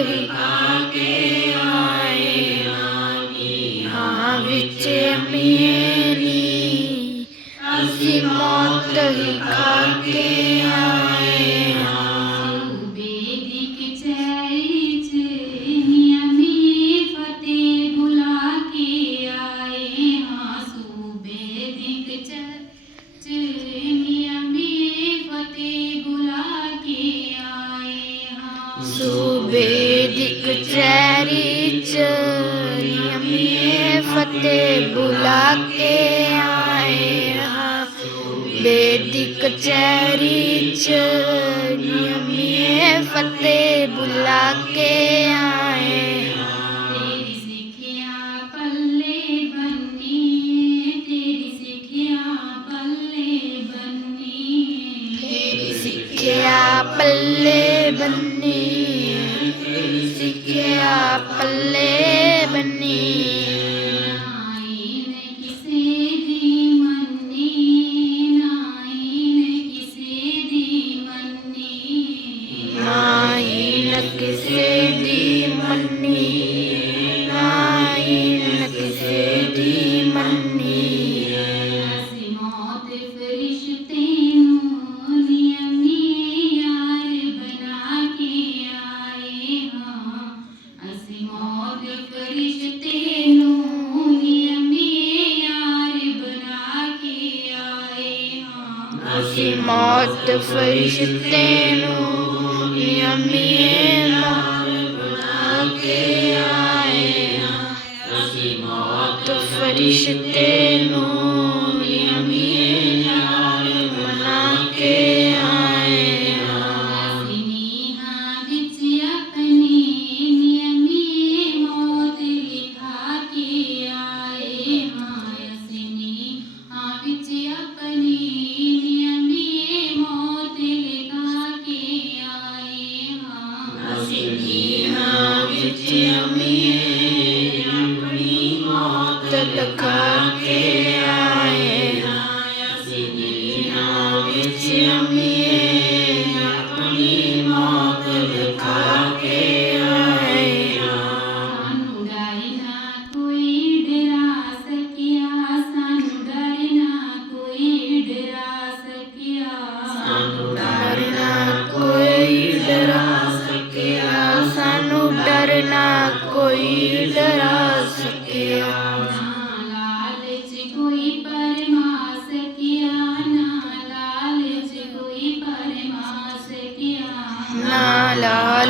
Amen. ਵੇਦਿਕ cherry ਚ ਨਿਯਮੇ ਫਤਿਹ ਬੁਲਾ ਕੇ ਆਏ ਹਾਂ ਵੇਦਿਕ ਚੈਰੀ ਚ ਨਿਯਮੇ ਫਤਿਹ ਬੁਲਾ பண்ணே ਅਸੀਂ ਮੌਤ ਫਰਿਸ਼ਤੇ ਨੂੰ ਨਿਯਮੀਏ ਨਾਲ ਬਣਾ ਕੇ ਆਏ ਹਾਂ ਅਸੀਂ ਮੌਤ ਫਰਿਸ਼ਤੇ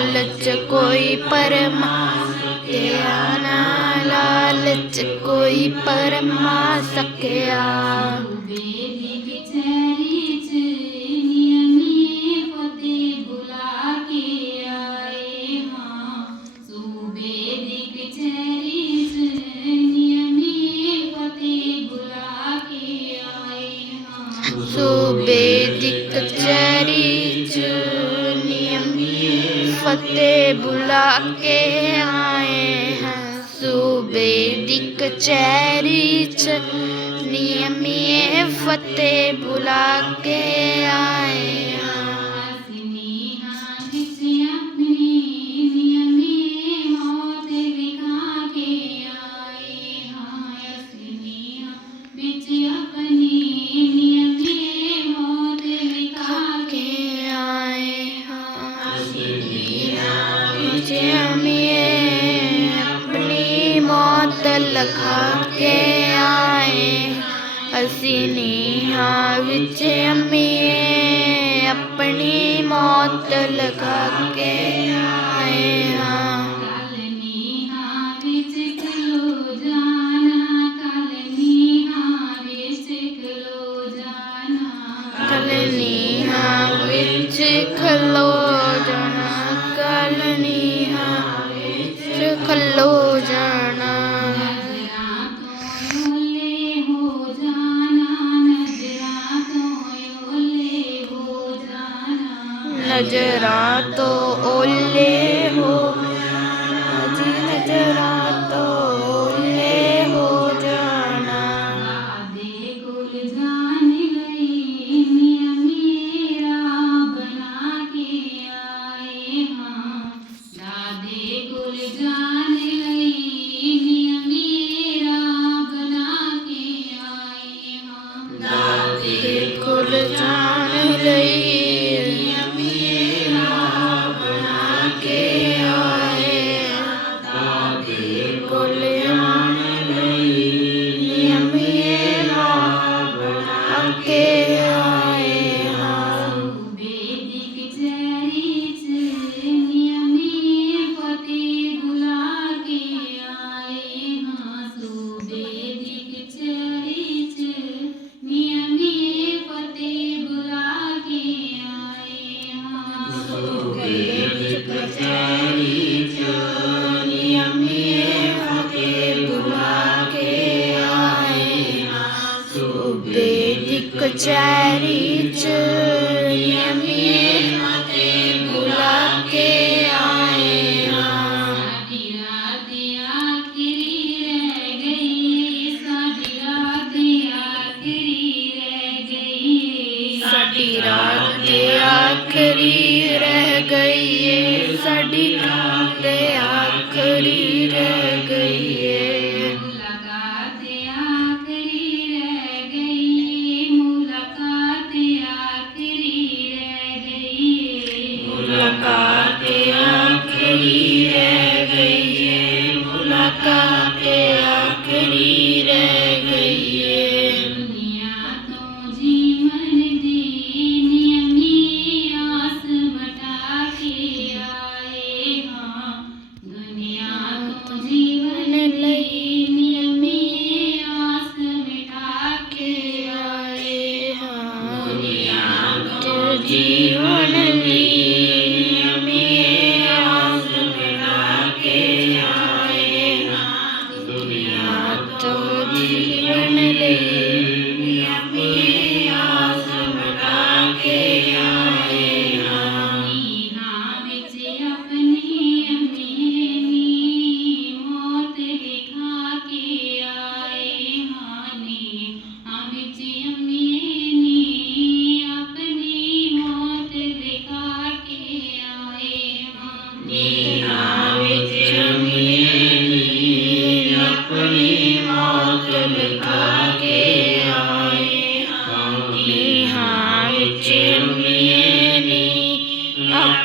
ਲਾਲਚ ਕੋਈ ਪਰਮਾ ਸਕਿਆ ਨਾ ਲਾਲਚ ਕੋਈ ਪਰਮਾ ਸਕਿਆ। वेदिक चैरी च नियमिए फतेह बुला के आ ਅਸੀਂ ਨੀਹਾਂ ਵਿੱਚ ਅੰਮੀਏ ਆਪਣੀ ਮੌਤ ਲਗਾ ਕੇ ਆਏ ਹਾਂ नीहा विच खलो हजरा तो ओले जीवन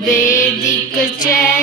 Vedic chant.